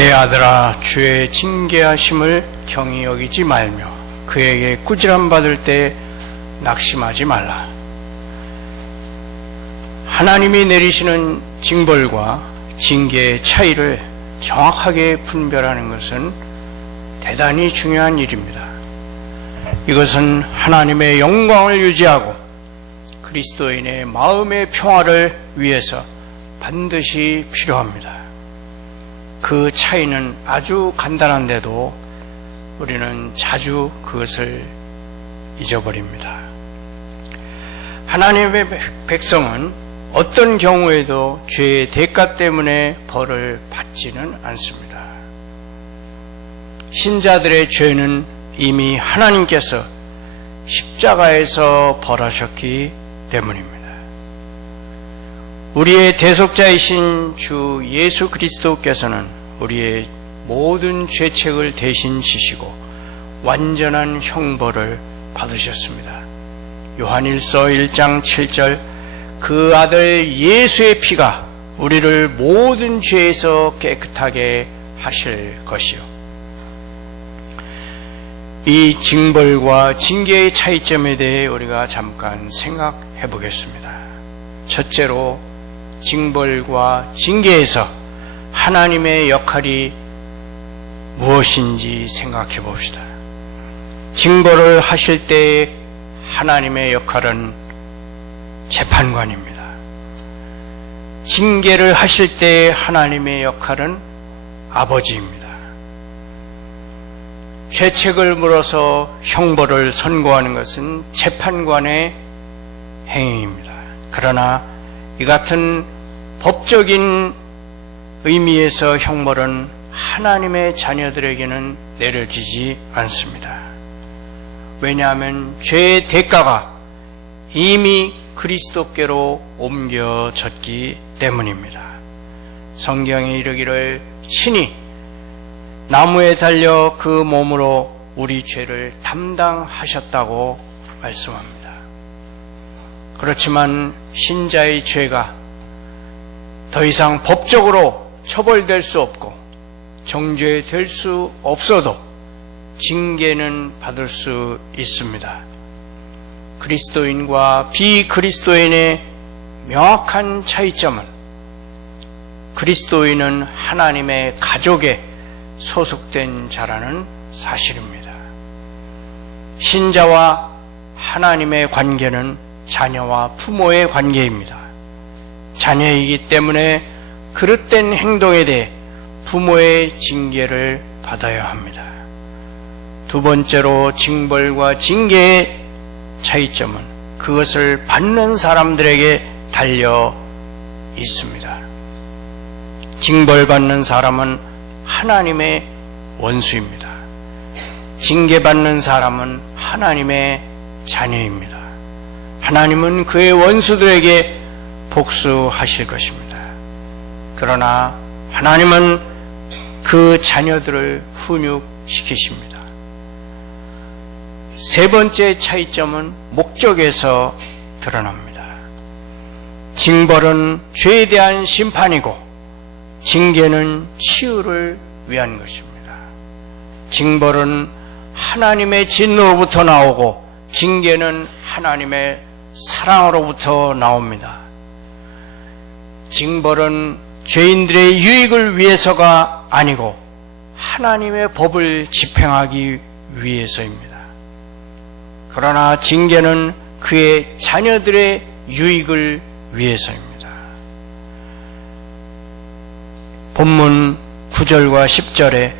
내 아들아, 주의 징계하심을 경히 여기지 말며 그에게 꾸지람 받을 때 낙심하지 말라. 하나님이 내리시는 징벌과 징계의 차이를 정확하게 분별하는 것은 대단히 중요한 일입니다. 이것은 하나님의 영광을 유지하고 그리스도인의 마음의 평화를 위해서 반드시 필요합니다. 그 차이는 아주 간단한데도 우리는 자주 그것을 잊어버립니다. 하나님의 백성은 어떤 경우에도 죄의 대가 때문에 벌을 받지는 않습니다. 신자들의 죄는 이미 하나님께서 십자가에서 벌하셨기 때문입니다. 우리의 대속자이신 주 예수 그리스도께서는 우리의 모든 죄책을 대신 지시고 완전한 형벌을 받으셨습니다. 요한일서 1장 7절, 그 아들 예수의 피가 우리를 모든 죄에서 깨끗하게 하실 것이요. 이 징벌과 징계의 차이점에 대해 우리가 잠깐 생각해 보겠습니다. 첫째로, 징벌과 징계에서 하나님의 역할이 무엇인지 생각해 봅시다. 징벌을 하실 때 하나님의 역할은 재판관입니다. 징계를 하실 때 하나님의 역할은 아버지입니다. 죄책을 물어서 형벌을 선고하는 것은 재판관의 행위입니다. 그러나 이 같은 법적인 의미에서 형벌은 하나님의 자녀들에게는 내려지지 않습니다. 왜냐하면 죄의 대가가 이미 그리스도께로 옮겨졌기 때문입니다. 성경에 이르기를 신이 나무에 달려 그 몸으로 우리 죄를 담당하셨다고 말씀합니다. 그렇지만 신자의 죄가 더 이상 법적으로 처벌될 수 없고 정죄될 수 없어도 징계는 받을 수 있습니다. 그리스도인과 비그리스도인의 명확한 차이점은 그리스도인은 하나님의 가족에 소속된 자라는 사실입니다. 신자와 하나님의 관계는 자녀와 부모의 관계입니다. 자녀이기 때문에 그릇된 행동에 대해 부모의 징계를 받아야 합니다. 두 번째로, 징벌과 징계의 차이점은 그것을 받는 사람들에게 달려 있습니다. 징벌받는 사람은 하나님의 원수입니다. 징계받는 사람은 하나님의 자녀입니다. 하나님은 그의 원수들에게 복수하실 것입니다. 그러나 하나님은 그 자녀들을 훈육시키십니다. 세 번째 차이점은 목적에서 드러납니다. 징벌은 죄에 대한 심판이고 징계는 치유를 위한 것입니다. 징벌은 하나님의 진노로부터 나오고 징계는 하나님의 사랑으로부터 나옵니다. 징벌은 죄인들의 유익을 위해서가 아니고 하나님의 법을 집행하기 위해서입니다. 그러나 징계는 그의 자녀들의 유익을 위해서입니다. 본문 9절과 10절에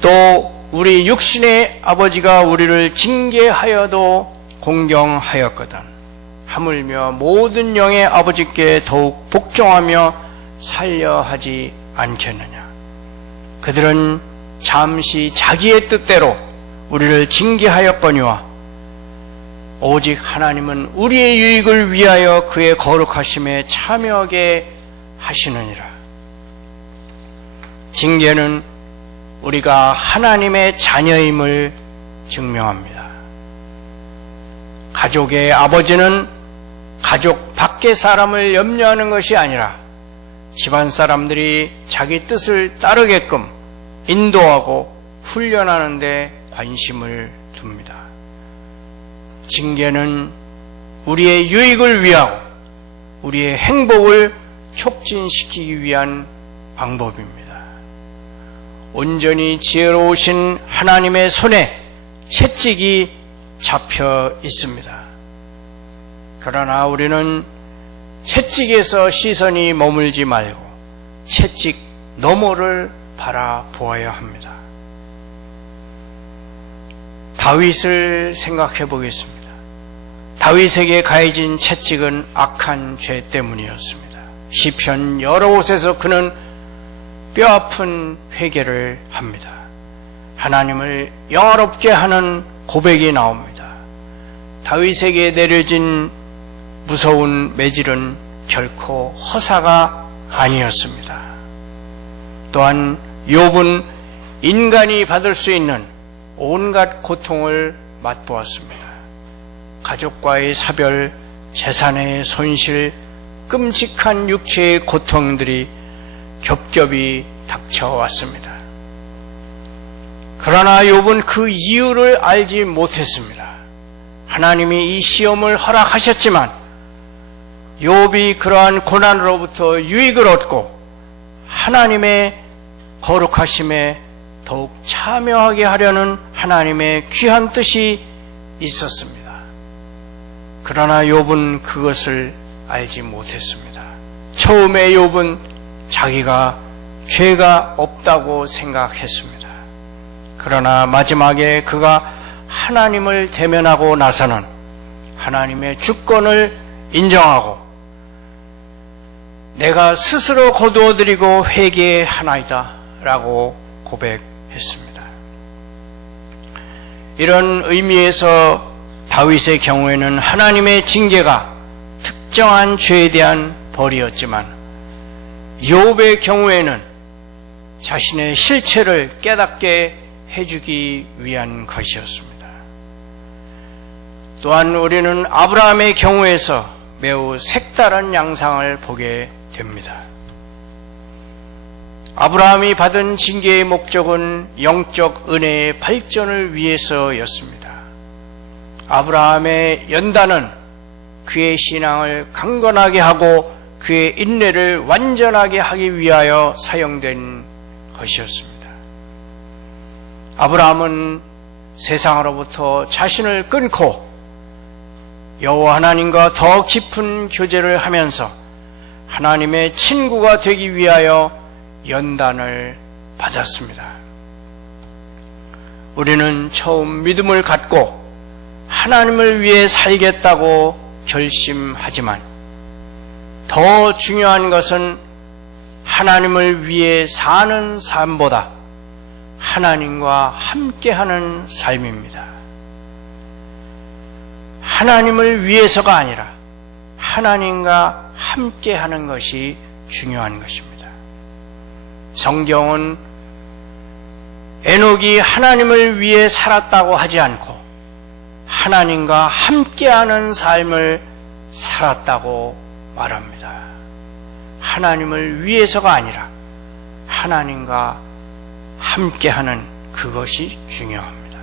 또 우리 육신의 아버지가 우리를 징계하여도 공경하였거든 하물며 모든 영의 아버지께 더욱 복종하며 살려 하지 않겠느냐. 그들은 잠시 자기의 뜻대로 우리를 징계하였거니와 오직 하나님은 우리의 유익을 위하여 그의 거룩하심에 참여하게 하시느니라. 징계는 우리가 하나님의 자녀임을 증명합니다. 가족의 아버지는 가족 밖의 사람을 염려하는 것이 아니라 집안 사람들이 자기 뜻을 따르게끔 인도하고 훈련하는 데 관심을 둡니다. 징계는 우리의 유익을 위하고 우리의 행복을 촉진시키기 위한 방법입니다. 온전히 지혜로우신 하나님의 손에 채찍이 잡혀 있습니다. 그러나 우리는 채찍에서 시선이 머물지 말고 채찍 너머를 바라보아야 합니다. 다윗을 생각해 보겠습니다. 다윗에게 가해진 채찍은 악한 죄 때문이었습니다. 시편 여러 곳에서 그는 뼈아픈 회개를 합니다. 하나님을 영화롭게 하는 고백이 나옵니다. 다윗에게 내려진 무서운 매질은 결코 허사가 아니었습니다. 또한 욥은 인간이 받을 수 있는 온갖 고통을 맛보았습니다. 가족과의 사별, 재산의 손실, 끔찍한 육체의 고통들이 겹겹이 닥쳐왔습니다. 그러나 욥은 그 이유를 알지 못했습니다. 하나님이 이 시험을 허락하셨지만 욥이 그러한 고난으로부터 유익을 얻고 하나님의 거룩하심에 더욱 참여하게 하려는 하나님의 귀한 뜻이 있었습니다. 그러나 욥은 그것을 알지 못했습니다. 처음에 욥은 자기가 죄가 없다고 생각했습니다. 그러나 마지막에 그가 하나님을 대면하고 나서는 하나님의 주권을 인정하고 내가 스스로 거두어드리고 회개하나이다 라고 고백했습니다. 이런 의미에서 다윗의 경우에는 하나님의 징계가 특정한 죄에 대한 벌이었지만 욥의 경우에는 자신의 실체를 깨닫게 해주기 위한 것이었습니다. 또한 우리는 아브라함의 경우에서 매우 색다른 양상을 보게 됩니다. 아브라함이 받은 징계의 목적은 영적 은혜의 발전을 위해서였습니다. 아브라함의 연단은 그의 신앙을 강건하게 하고 그의 인내를 완전하게 하기 위하여 사용된 것이었습니다. 아브라함은 세상으로부터 자신을 끊고 여호와 하나님과 더 깊은 교제를 하면서 하나님의 친구가 되기 위하여 연단을 받았습니다. 우리는 처음 믿음을 갖고 하나님을 위해 살겠다고 결심하지만 더 중요한 것은 하나님을 위해 사는 삶보다 하나님과 함께하는 삶입니다. 하나님을 위해서가 아니라 하나님과 함께하는 것이 중요한 것입니다. 성경은 에녹이 하나님을 위해 살았다고 하지 않고 하나님과 함께하는 삶을 살았다고 말합니다. 하나님을 위해서가 아니라 하나님과 함께하는 그것이 중요합니다.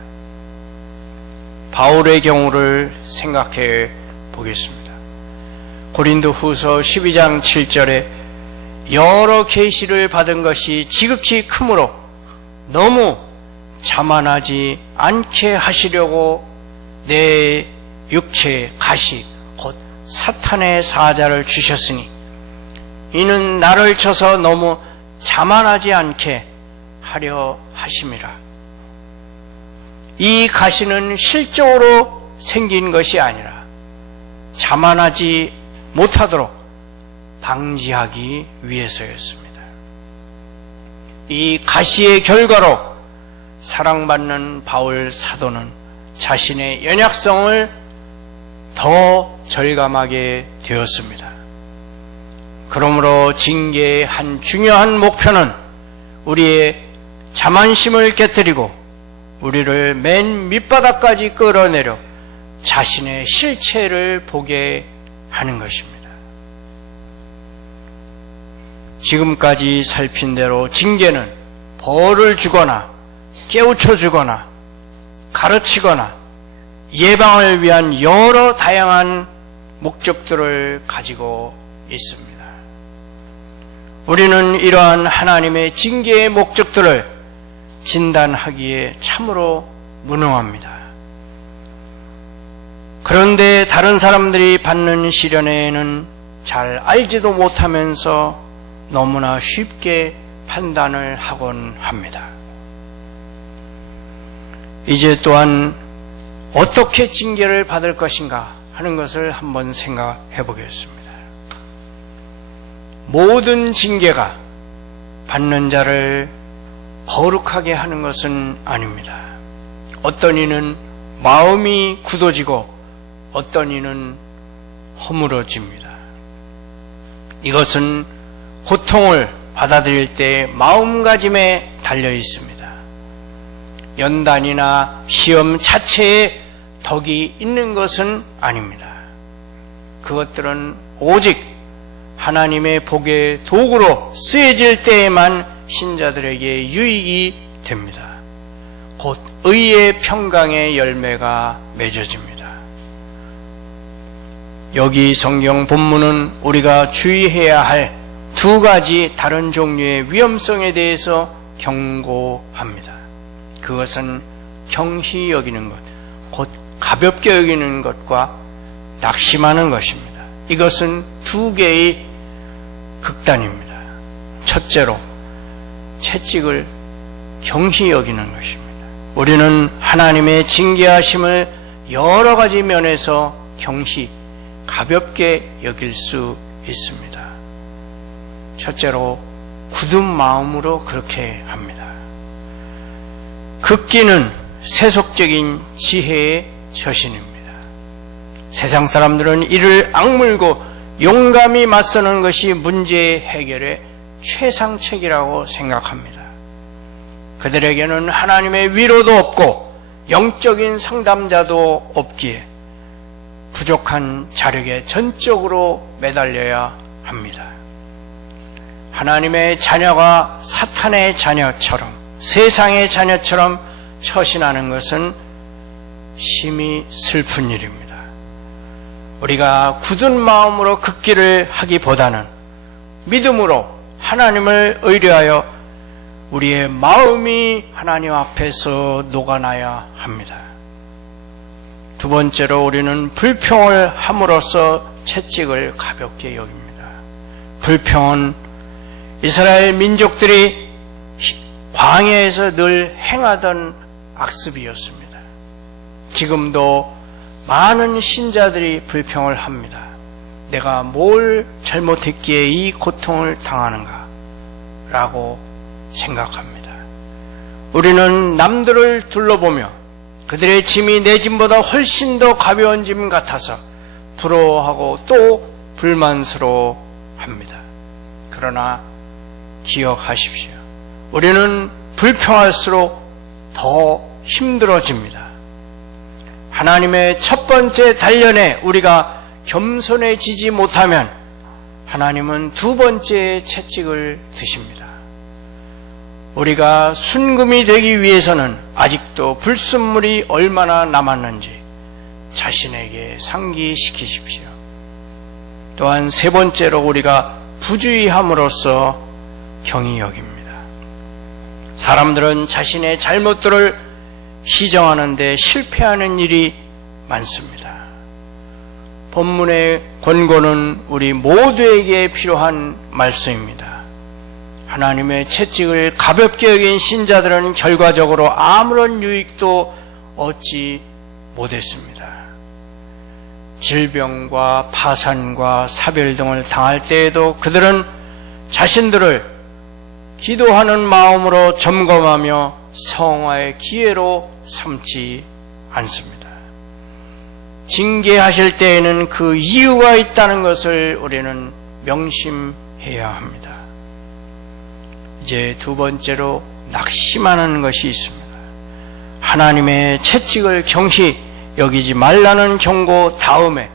바울의 경우를 생각해 보겠습니다. 고린도후서 12장 7절에 여러 계시를 받은 것이 지극히 크므로 너무 자만하지 않게 하시려고 내 육체의 가시 곧 사탄의 사자를 주셨으니 이는 나를 쳐서 너무 자만하지 않게 하려 하심이라. 이 가시는 실적으로 생긴 것이 아니라 자만하지 못하도록 방지하기 위해서였습니다. 이 가시의 결과로 사랑받는 바울 사도는 자신의 연약성을 더 절감하게 되었습니다. 그러므로 징계의 한 중요한 목표는 우리의 자만심을 깨뜨리고 우리를 맨 밑바닥까지 끌어내려 자신의 실체를 보게 하는 것입니다. 지금까지 살핀 대로 징계는 벌을 주거나 깨우쳐 주거나 가르치거나 예방을 위한 여러 다양한 목적들을 가지고 있습니다. 우리는 이러한 하나님의 징계의 목적들을 진단하기에 참으로 무능합니다. 그런데 다른 사람들이 받는 시련에는 잘 알지도 못하면서 너무나 쉽게 판단을 하곤 합니다. 이제 또한 어떻게 징계를 받을 것인가 하는 것을 한번 생각해 보겠습니다. 모든 징계가 받는 자를 거룩하게 하는 것은 아닙니다. 어떤 이는 마음이 굳어지고 어떤 이는 허물어집니다. 이것은 고통을 받아들일 때 마음가짐에 달려 있습니다. 연단이나 시험 자체에 덕이 있는 것은 아닙니다. 그것들은 오직 하나님의 복의 도구로 쓰여질 때에만 신자들에게 유익이 됩니다. 곧 의의 평강의 열매가 맺어집니다. 여기 성경 본문은 우리가 주의해야 할 두 가지 다른 종류의 위험성에 대해서 경고합니다. 그것은 경히 여기는 것, 곧 가볍게 여기는 것과 낙심하는 것입니다. 이것은 두 개의 극단입니다. 첫째로 채찍을 경히 여기는 것입니다. 우리는 하나님의 징계하심을 여러 가지 면에서 경히 가볍게 여길 수 있습니다. 첫째로 굳은 마음으로 그렇게 합니다. 극기는 세속적인 지혜의 저신입니다. 세상 사람들은 이를 악물고 용감히 맞서는 것이 문제 해결의 최상책이라고 생각합니다. 그들에게는 하나님의 위로도 없고 영적인 상담자도 없기에 부족한 자력에 전적으로 매달려야 합니다. 하나님의 자녀가 사탄의 자녀처럼 세상의 자녀처럼 처신하는 것은 심히 슬픈 일입니다. 우리가 굳은 마음으로 극기를 하기보다는 믿음으로 하나님을 의뢰하여 우리의 마음이 하나님 앞에서 녹아나야 합니다. 두 번째로 우리는 불평을 함으로써 채찍을 가볍게 여깁니다. 불평은 이스라엘 민족들이 광야에서 늘 행하던 악습이었습니다. 지금도 많은 신자들이 불평을 합니다. 내가 뭘 잘못했기에 이 고통을 당하는가 라고 생각합니다. 우리는 남들을 둘러보며 그들의 짐이 내 짐보다 훨씬 더 가벼운 짐 같아서 부러워하고 또 불만스러워합니다. 그러나 기억하십시오. 우리는 불평할수록 더 힘들어집니다. 하나님의 첫 번째 단련에 우리가 겸손해지지 못하면 하나님은 두 번째 채찍을 드십니다. 우리가 순금이 되기 위해서는 아직도 불순물이 얼마나 남았는지 자신에게 상기시키십시오. 또한 세 번째로 우리가 부주의함으로써 경히 여깁니다. 사람들은 자신의 잘못들을 시정하는 데 실패하는 일이 많습니다. 본문의 권고는 우리 모두에게 필요한 말씀입니다. 하나님의 채찍을 가볍게 여긴 신자들은 결과적으로 아무런 유익도 얻지 못했습니다. 질병과 파산과 사별 등을 당할 때에도 그들은 자신들을 기도하는 마음으로 점검하며 성화의 기회로 삼지 않습니다. 징계하실 때에는 그 이유가 있다는 것을 우리는 명심해야 합니다. 이제 두 번째로 낙심하는 것이 있습니다. 하나님의 채찍을 경히 여기지 말라는 경고 다음에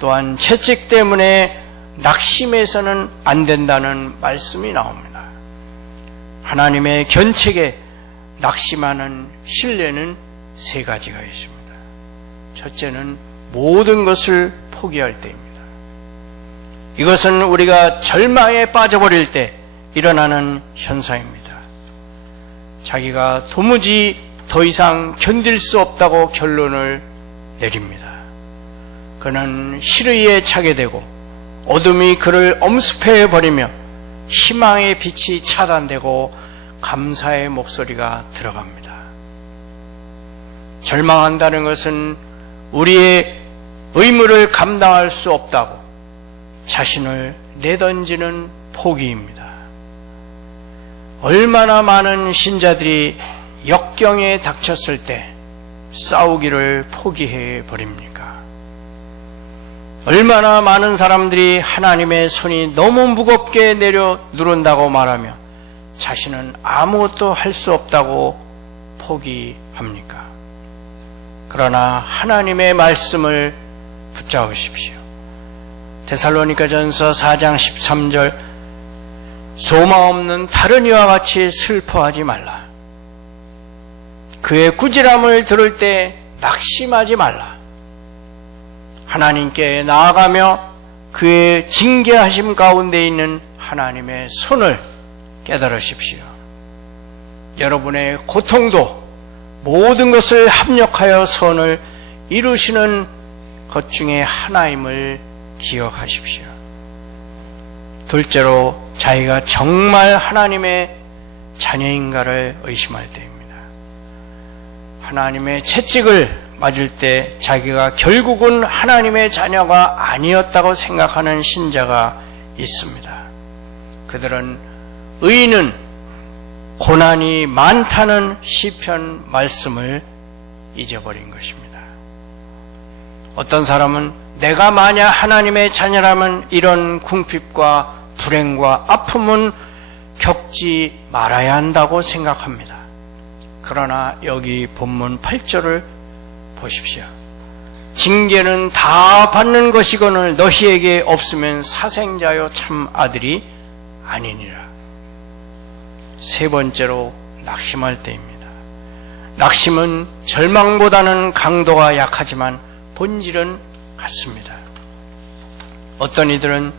또한 채찍 때문에 낙심해서는 안 된다는 말씀이 나옵니다. 하나님의 견책에 낙심하는 신뢰는 세 가지가 있습니다. 첫째는 모든 것을 포기할 때입니다. 이것은 우리가 절망에 빠져버릴 때 일어나는 현상입니다. 자기가 도무지 더 이상 견딜 수 없다고 결론을 내립니다. 그는 실의에 차게 되고 어둠이 그를 엄습해 버리며 희망의 빛이 차단되고 감사의 목소리가 들어갑니다. 절망한다는 것은 우리의 의무를 감당할 수 없다고 자신을 내던지는 포기입니다. 얼마나 많은 신자들이 역경에 닥쳤을 때 싸우기를 포기해 버립니까? 얼마나 많은 사람들이 하나님의 손이 너무 무겁게 내려 누른다고 말하며 자신은 아무것도 할 수 없다고 포기합니까? 그러나 하나님의 말씀을 붙잡으십시오. 데살로니가전서 4장 13절 소망 없는 다른 이와 같이 슬퍼하지 말라. 그의 꾸지람을 들을 때 낙심하지 말라. 하나님께 나아가며 그의 징계하심 가운데 있는 하나님의 손을 깨달으십시오. 여러분의 고통도 모든 것을 합력하여 선을 이루시는 것 중에 하나임을 기억하십시오. 둘째로 자기가 정말 하나님의 자녀인가를 의심할 때입니다. 하나님의 채찍을 맞을 때 자기가 결국은 하나님의 자녀가 아니었다고 생각하는 신자가 있습니다. 그들은 의인은 고난이 많다는 시편 말씀을 잊어버린 것입니다. 어떤 사람은 내가 만약 하나님의 자녀라면 이런 궁핍과 불행과 아픔은 겪지 말아야 한다고 생각합니다. 그러나 여기 본문 8절을 보십시오. 징계는 다 받는 것이거늘 너희에게 없으면 사생자요 참 아들이 아니니라. 세 번째로 낙심할 때입니다. 낙심은 절망보다는 강도가 약하지만 본질은 같습니다. 어떤 이들은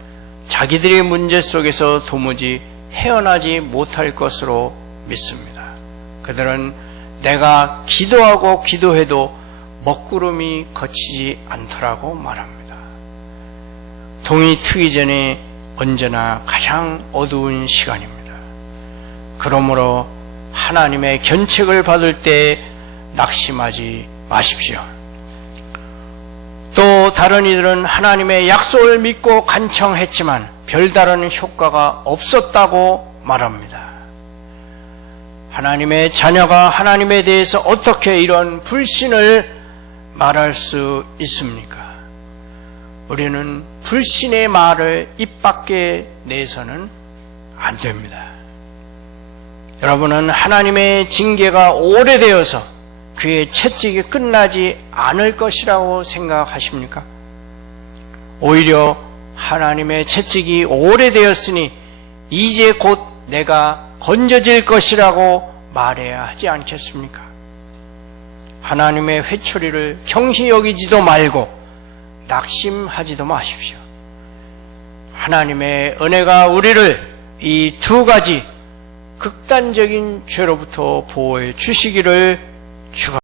자기들의 문제 속에서 도무지 헤어나지 못할 것으로 믿습니다. 그들은 내가 기도하고 기도해도 먹구름이 거치지 않더라고 말합니다. 동이 트기 전에 언제나 가장 어두운 시간입니다. 그러므로 하나님의 견책을 받을 때 낙심하지 마십시오. 또 다른 이들은 하나님의 약속을 믿고 간청했지만 별다른 효과가 없었다고 말합니다. 하나님의 자녀가 하나님에 대해서 어떻게 이런 불신을 말할 수 있습니까? 우리는 불신의 말을 입 밖에 내서는 안 됩니다. 여러분은 하나님의 징계가 오래되어서 그의 채찍이 끝나지 않을 것이라고 생각하십니까? 오히려 하나님의 채찍이 오래되었으니 이제 곧 내가 건져질 것이라고 말해야 하지 않겠습니까? 하나님의 회초리를 경히 여기지도 말고 낙심하지도 마십시오. 하나님의 은혜가 우리를 이 두 가지 극단적인 죄로부터 보호해 주시기를 축원합니다.